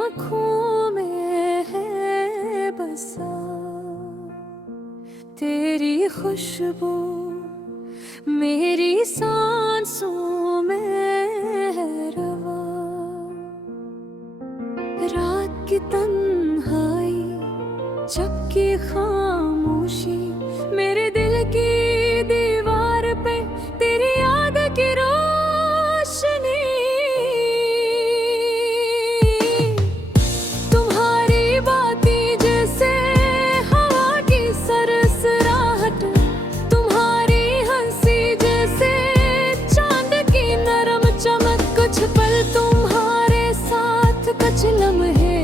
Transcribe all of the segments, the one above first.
आँखों में है बसा, तेरी खुशबू मेरी सांसों में है रवा। रात की तन्हाई, झपकी खामोशी, मेरे दिल की दीवार पे तेरी याद की रोशनी। तुम्हारी बातें जैसे हवा की सरसराहट, तुम्हारी हंसी जैसे चांद की नरम चमक। कुछ पल तुम्हारे साथ, कुछ लम्हे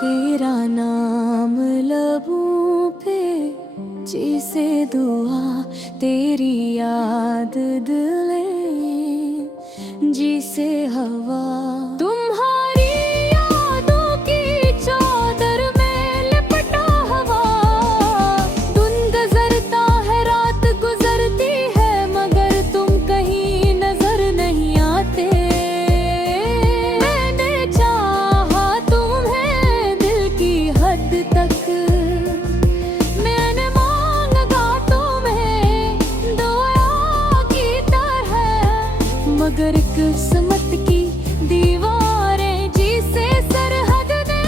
तेरा नाम लबों पे, जिसे दुआ तेरी याद दिले, जिसे हवा तुम्हारी यादों की चादर में लिपटा हवा। दिन गुजरता है, रात गुजरती है, मगर तुम कहीं नजर नहीं आते। मैंने चाहा तुम्हें दिल की हद तक, मैंने मांगा तुम्हें दुआ की तरह, मगर किस्मत की दीवारें जिसे सरहद ने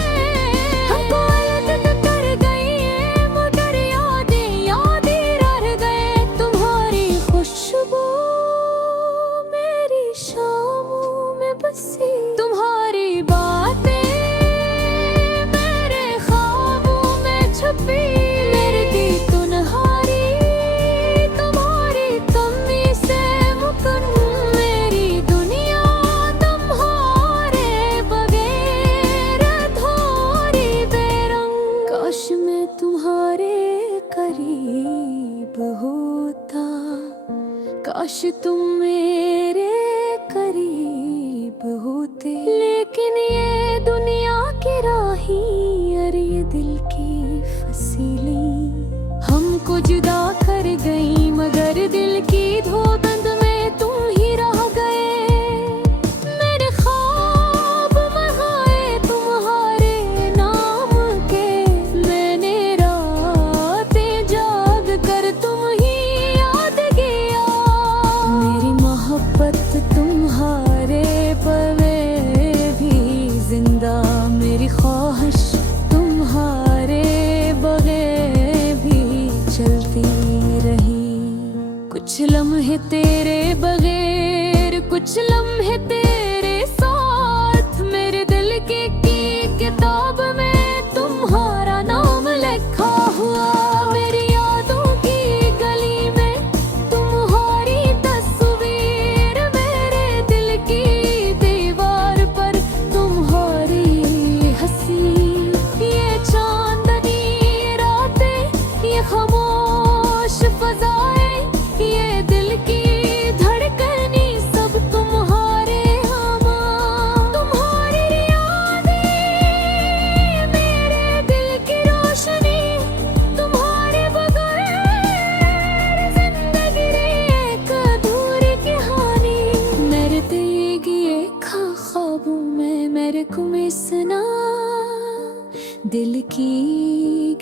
हमको अलग कर गई, मगर यादें यादें रह गए। तुम्हारी खुशबू मेरी शामों में बसी, तुम्हारी बातें मेरे ख्वाबों में छुपी। मेरे दी तुनहारी तुम्हारी कमी से मुकन, मेरी दुनिया तुम्हारे बगैर अधूरी बेरंग। काश मैं तुम्हारे करीब होता, काश तुम मेरे करीब होते। लेकिन ये दुनिया की राही और ये दिल की फसीली हमको जुदा कर गई, मगर दिल की धोबंद में तुम ही रह गए। मेरे ख्वाब महाए तुम्हारे नाम के, मैंने रातें जाग कर तुम ही याद किया। मेरी मोहब्बत तुम्हारे बगैर भी जिंदा, मेरी ख्वाहिश तुम्हारे बगैर भी चलती रही। कुछ लम्हे तेरे बगैर, कुछ लम्हे तेरे साथ, मेरे दिल की किताब में तुम्हारा नाम लिखा हुआ। मेरी यादों की गली में तुम्हारी तस्वीर, मेरे दिल की दीवार पर तुम्हारी हंसी। ये चांदनी रातें, ये खामोश फजाएं, ये दिल की धड़कनी, सब तुम्हारे हमा। तुम्हारी यादें मेरे दिल की रोशनी, तुम्हारे बगैर जिंदगी एक अधूरी कहानी। मेरे तेगी एक ख्वाबों में, मेरे को मिसना दिल की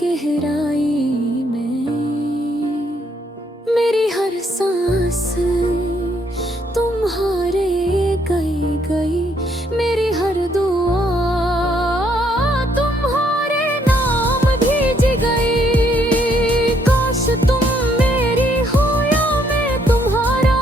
गहराई में। मेरी हर सांस तुम्हारे गई गई, मेरी हर दुआ तुम्हारे नाम भीज गई। काश तुम मेरी हो या मैं तुम्हारा,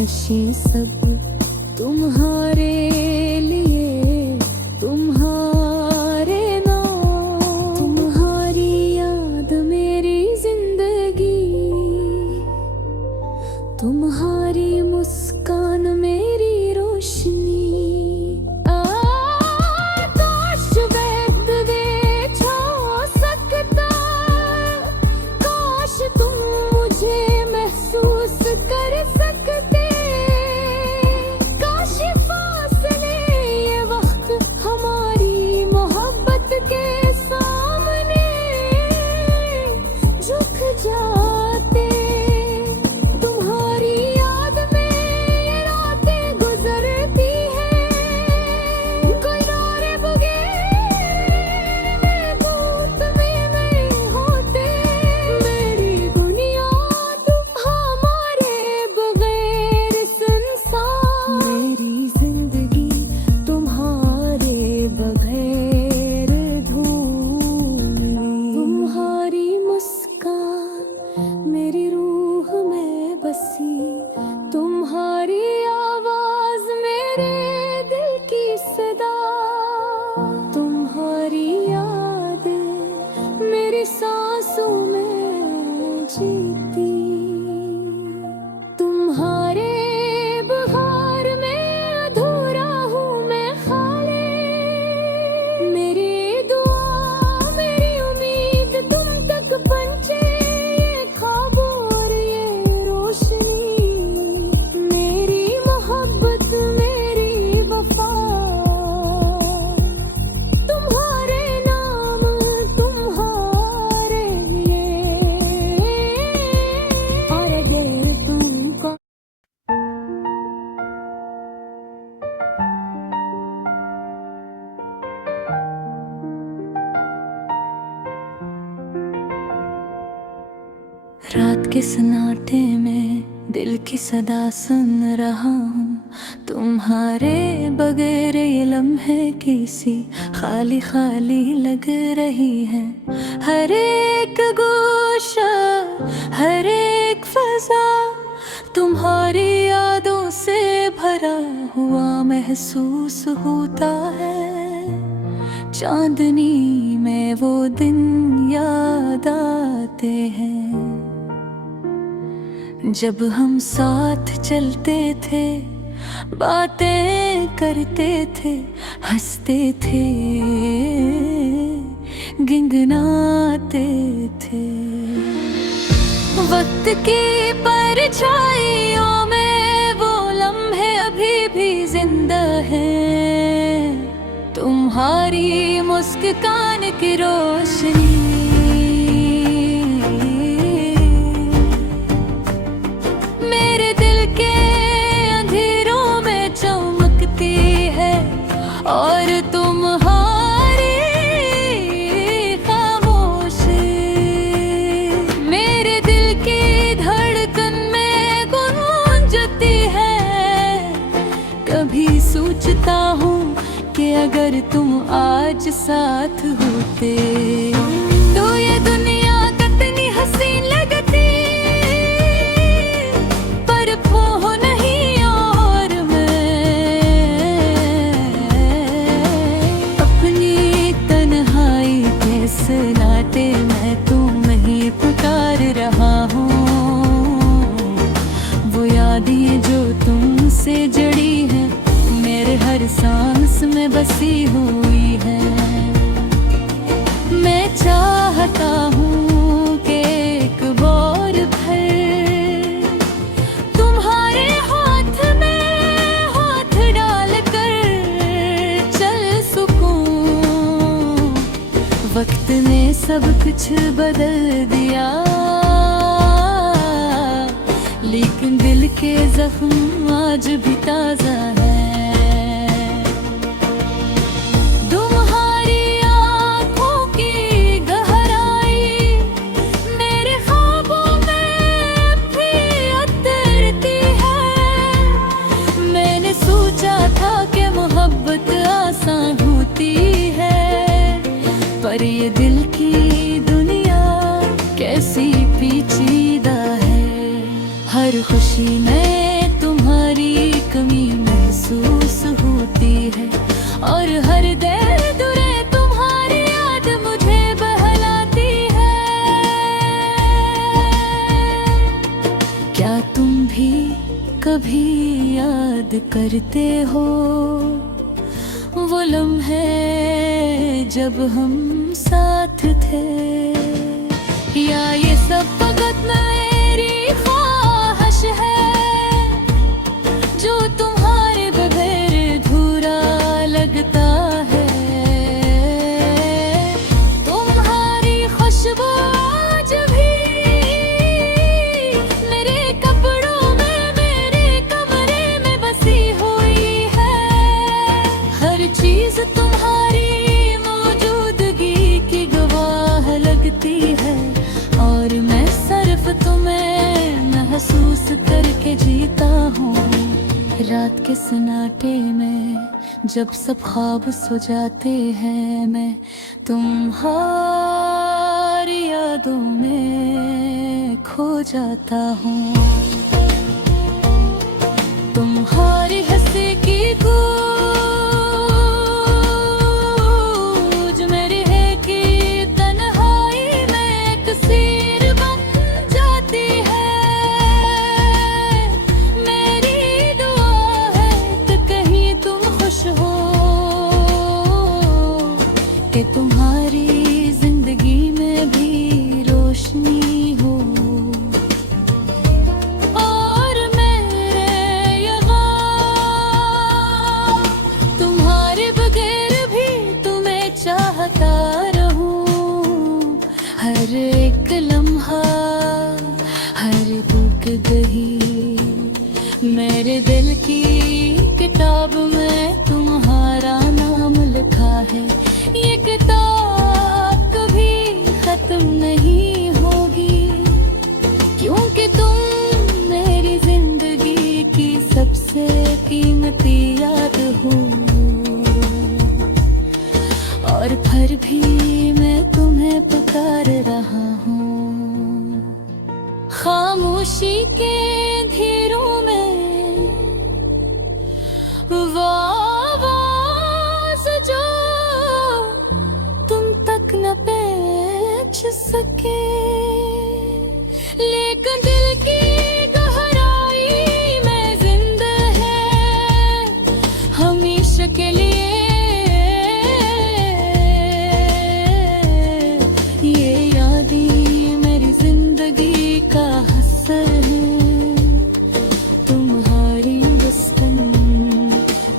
हंसी सब तुम्हारे लिए, तुम्हारे नाम। तुम्हारी याद मेरी जिंदगी, तुम्हारी मुस्कान मेरी रोशनी। काश वक्त देख हो सकता, काश तुम मुझे महसूस कर सकते। काश ये फासले, ये वक्त हमारी मोहब्बत के सामने झुक जाते। तुम्हारी याद में ये रातें गुजरती हैं, कोई नारे बगैर दूत में नहीं होते। मेरी दुनिया तुम, हमारे बगैर संसार। मेरी जिंदगी तुम्हारे बगैर धूमिल। तुम्हारी मुस्कान मेरी रूह में बसी, तुम्हारी आवाज मेरे दिल की सदा। तुम्हारी याद मेरी सांसों में जीती। तुम्हारे बहार में अधूरा हूँ मैं खाली। मेरी दुआ मेरी उम्मीद तुम तक पहुंचे, ये ख्वाब और ये रोशनी। मेरी मोहब्बत मेरी वफा, तुम्हारे नाम तुम्हारे लिए। और अगर तुमको रात के सन्नाटे में दिल की सदा सुन रहा हूँ। तुम्हारे बगैर ये लम्हे किसी खाली खाली लग रही है। हर एक गोशा, हर एक फजा तुम्हारी यादों से भरा हुआ महसूस होता है। चांदनी में वो दिन याद आते हैं जब हम साथ चलते थे, बातें करते थे, हंसते थे, गिनगिनाते थे। वक्त की परछाइयों में वो लम्हे अभी भी जिंदा हैं। तुम्हारी मुस्कान की रोशनी मेरे दिल के अंधेरों में चमकती है। और तुम्हारी खामोशी मेरे दिल की धड़कन में गूंजती है। कभी सोचता हूँ कि अगर तुम आज साथ होते तो ये दुनिया कितनी हसीन लगती। पर वो नहीं और मैं अपनी तन्हाई के सन्नाटे में तुम ही पुकार रहा हूँ। वो यादें जो तुमसे जड़ी हैं मेरे हर सांस में बसी हुई है। मैं चाहता हूँ कि एक बार फिर तुम्हारे हाथ में हाथ डाल कर चल सकूं। वक्त ने सब कुछ बदल दिया, लेकिन दिल के जख्म आज भी ताजा है। पर ये दिल की दुनिया कैसी पेचीदा है। हर खुशी में तुम्हारा कमी महसूस होती है, और हर देर दूरे तुम्हारी याद मुझे बहलाती है। क्या तुम भी कभी याद करते हो वो लम्हे जब हम साथ थे, या ये सब फकत मेरी ख्वाहिश है जो तुम्हारे बगैर अधूरा लगता है। तुम्हारी खुशबू आज भी मेरे कपड़ों में, मेरे कमरे में बसी हुई है। हर चीज तुम्हारी मौजूदगी की गवाह लगती है, और मैं सिर्फ तुम्हें महसूस करके जीता हूँ। रात के सन्नाटे में जब सब ख्वाब सो जाते हैं, मैं तुम्हारी यादों में खो जाता हूँ। तुम्हारी हंसी की कि तुम्हारी जिंदगी में भी रोशनी हो, और मेरे यहाँ तुम्हारे बगैर भी तुम्हें चाहता रहूं। हर एक लम्हा, हर दुख दही मेरे दिल की किताब में तुम्हारा नाम लिखा है। ये किताब कभी खत्म नहीं होगी, क्योंकि तुम मेरी जिंदगी की सबसे कीमती याद हो। और फिर भी मैं तुम्हें पुकार रहा हूँ। खामोशी के घेरों में वो आवाज़ जो तुम तक न पहुंच सके, लेकिन दिल की गहराई में जिंदा है हमेशा के लिए। ये यादें मेरी जिंदगी का हिस्सा है, तुम्हारी बचपन,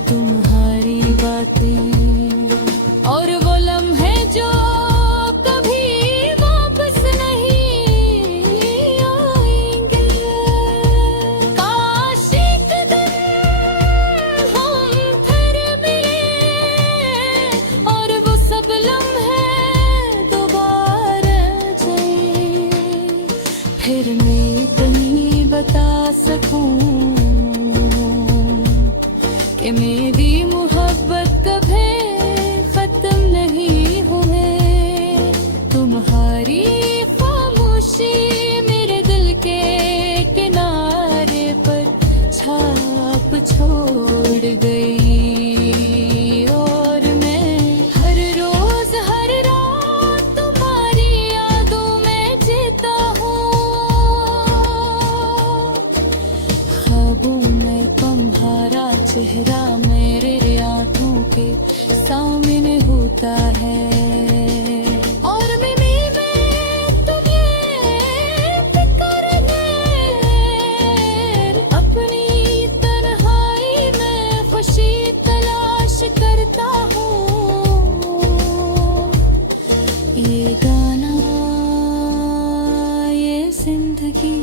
तुम्हारी बातें, और वो लम्हे जो कभी वापस नहीं आएंगे। काश एक दिन हम फिर मिले, और वो सब लम्हे दोबारा जाए, फिर मैं इतनी बता सकूं कि मेरी मोहब्बत कभी खत्म नहीं हुए। तुम्हारी खामोशी मेरे दिल के किनारे पर छाप छोड़ गई, और मैं हर रोज हर रात तुम्हारी यादों में जीता हूँ। ख्वाबों में तुम्हारा चेहरा मेरे आंखों के सामने होता है, और में तुम्हें फिक्र है। अपनी तन्हाई में खुशी तलाश करता हूँ। ये गाना, ये जिंदगी,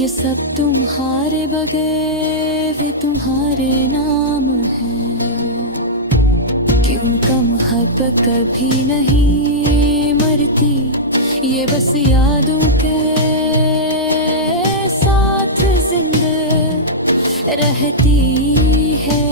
ये सब तुम्हारे बगैर भी तुम्हारे नाम है। क्योंकि मोहब्बत कभी नहीं मरती, ये बस यादों के साथ जिंदा रहती है।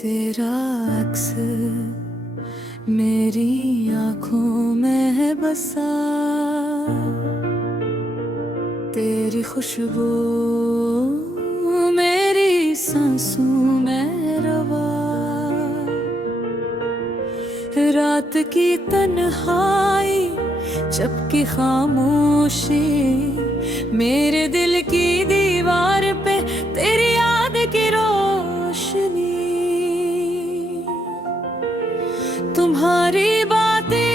तेरा अक्स मेरी आँखों में है बसा, तेरी खुशबू मेरी सांसों में रवा। रात की तन्हाई जबकि खामोशी, मेरे दिल की दीवार पे तेरी याद की रोशनी। तुम्हारी बातें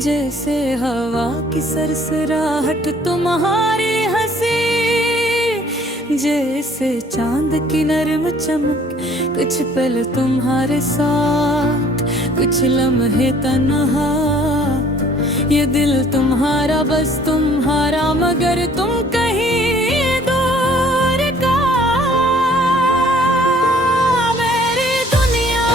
जैसे हवा की सरसराहट, तुम्हारी हंसी जैसे चांद की नरम चमक। कुछ पल तुम्हारे साथ, कुछ लम्हे तन्हा, ये दिल तुम्हारा बस तुम्हारा, मगर तुम कहीं दूर का। मेरी दुनिया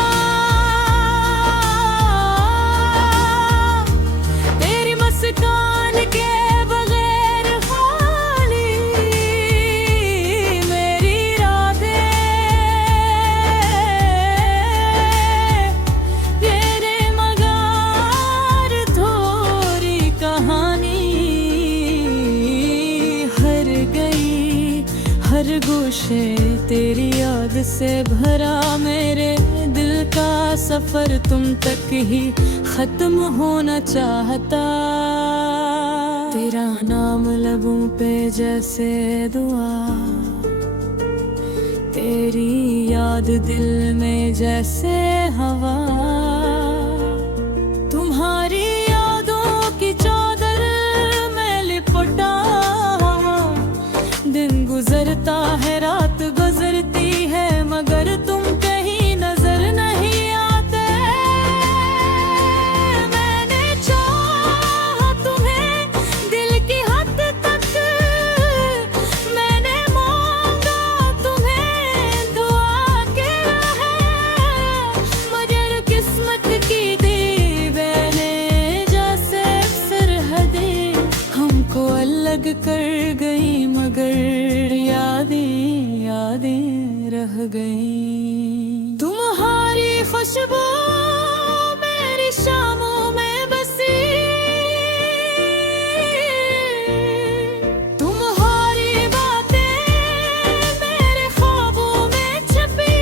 तेरी मुस्कान के बगैर खाली, मेरी रातें तेरे मगर थोड़ी कहानी। हर गोशे तेरी याद से भरा, मेरे दिल का सफर तुम तक ही खत्म होना चाहता। तेरा नाम लबों पे जैसे दुआ, तेरी याद दिल में जैसे हवा। तुम्हारी यादों की चादर में लिपटा, दिन गुजरता है रात गुजरती है, मगर तुम कहीं नजर नहीं आते। मैंने चाहा तुम्हें दिल की हद तक, मैंने मांगा तुम्हें दुआ के है, मगर किस्मत की दीवाने जैसे सरहदें हमको अलग कर गई, मगर यादें रह गई। तुम्हारी खुशबू मेरी शामों में बसी, तुम्हारी बातें मेरे ख्वाबों में छपी,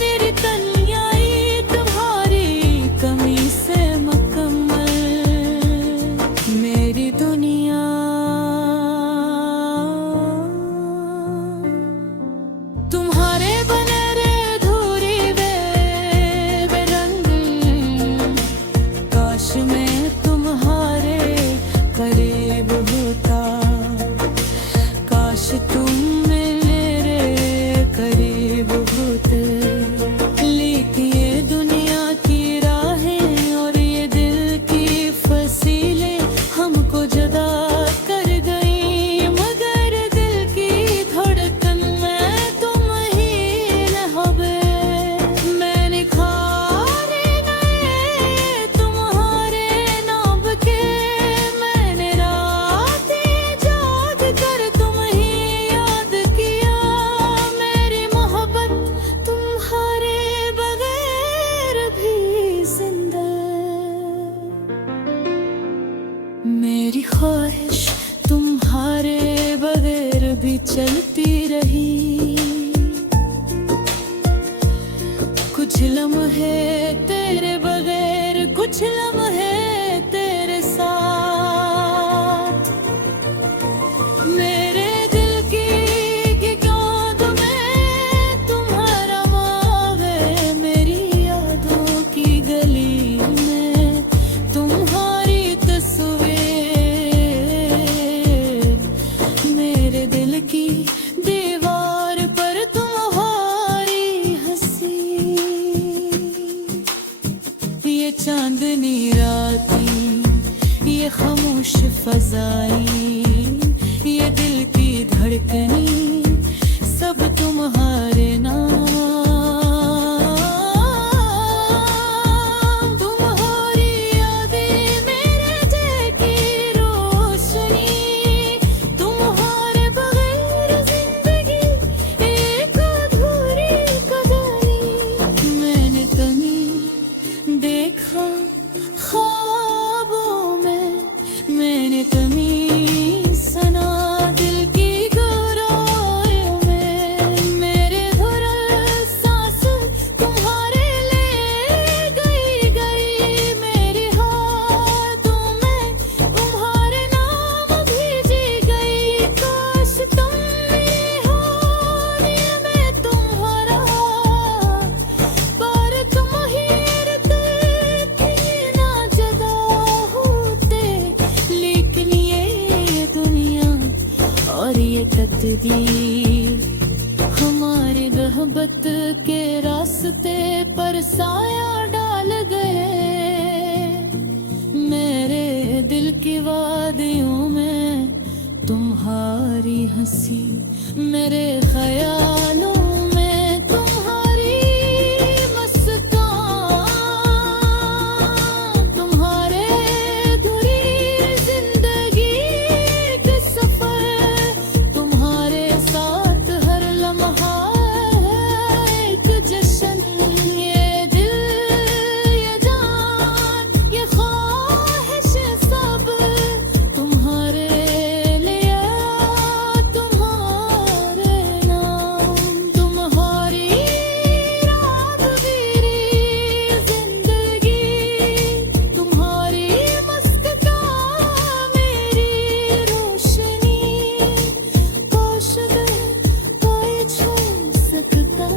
मेरी तन्हाई तुम्हारी कमी से मुकम्मल। मेरी दुनिया तुम्हारे बने रे धूरी बेरंग, काश मैं तुम्हारे करीब होता, काश तुम मेरे करीब होते। लेकिन ये दुनिया की राहें और ये दिल की फसीलें हमको जुदा कर गई, मगर दिल की धड़कन में तुम ही रहोगे। मैंने खारे नए तुम्हारे नाम के, मैंने रातें जाग कर तुम ही याद किया, मेरी मोहब्बत तुम्हारे बगैर भी जिंदा। मेरी ख्वाहिश तुम्हारे बगैर भी चलती रही, कुछ लम्हे तेरे बगैर, कुछ लम्हे तेरे साथ। मेरे दिल की गोद में तुम्हारा मावे, मेरी यादों की गली में तुम्हारी तस्वीर, मेरे दिल की दीवार पर तुम्हारी हंसी। ये चांदनी रातें, ये खामोश फजाएं, ये दिल की धड़कनें, सब तुम्हारे नाम। तुम्हारी यादें मेरे दिल की रोशनी, तुम्हारे बगैर जिंदगी की वादियों में तुम्हारी हंसी, मेरे ख्यालों में तुम्हारी मुस्कान, तुम्हारे अधूरी जिंदगी के सफर, तुम्हारे साथ हर लम्हा एक जश्न, ये दिल ये जान ये ख्वाहिश सब तुम्हारे लिए, तुम्हारे नाम, तुम्हारी राहगीरी जिंदगी, तुम्हारी मुस्कान मेरी रोशनी, काश दिल कोई छू सकता,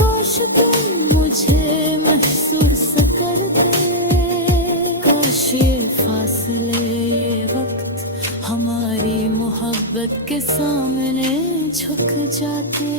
काश तुम मुझे महसूस करते, काश ये फासले ये वक्त हमारी मोहब्बत के सामने झुक जाते।